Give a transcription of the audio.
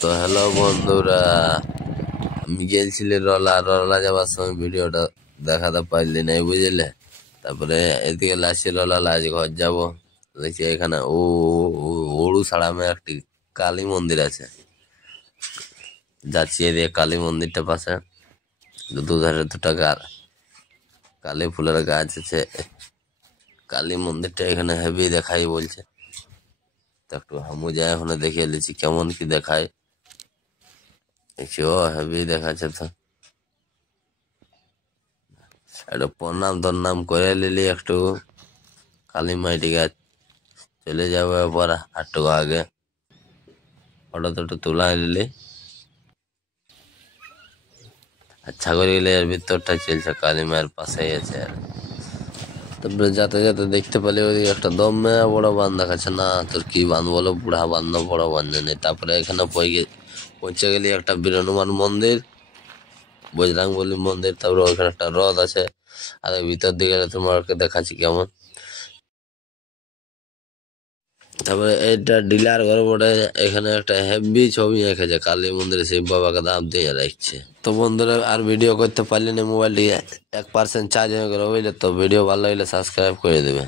তো হ্যালো বন্ধুরা, আমি গেছিলি রলা যাবার সময় ভিডিওটা দেখাতে পারলি নাই বুঝলে। তারপরে এদিকে লাসি রলা লাজ ঘর যাবো, দেখছি এখানে ওড়ু সাড়ামে একটি কালী মন্দির আছে। যাচ্ছি এদিকে কালী মন্দিরটা পাশে, দুধারে দুটা কালী ফুলের গাছ আছে। কালী মন্দিরটা এখানে হেভি দেখাই বলছে, তো একটু হামু যাই ওখানে দেখিয়ে নিচ্ছি কেমন কি দেখায়। দেখছি ও হেভি দেখাচ্ছে। তো একটু প্রণাম করে নিলি একটু কালী মাইটি গাছ, চলে যাবে এবার একটু আগে ফটো টটো তোলা নিলি। আচ্ছা করে গেলে এর ভিতরটা চলছে, কালী মায়ের পাশেই আছে। আর তারপরে যাতে যাতে দেখতে পেলে ওই একটা দমে বড় বান দেখাচ্ছে, না তোর কি বান বলো, বুড়া বান্ধ বড় বান্ধ নেই। তারপরে এখানে পৌঁছে গেলি একটা বীর হনুমান মন্দির, বজরাংবলী মন্দির। তারপরে ওখানে একটা হ্রদ আছে, আর ভিতর দিকে তোমাকে দেখাচ্ছি কেমন। তারপরে এটা ডিলার ঘর বটে, এখানে একটা হেভি ছবি এঁকেছে কালী মন্দিরে, শিব বাবাকে দাম দিয়ে রাখছে। তো বন্ধুরা আর ভিডিও করতে পারলি না, মোবাইলটি 1% চার্জ হয়ে গেল বুঝলে। তো ভিডিও ভালো লাগলে সাবস্ক্রাইব করে দেবে।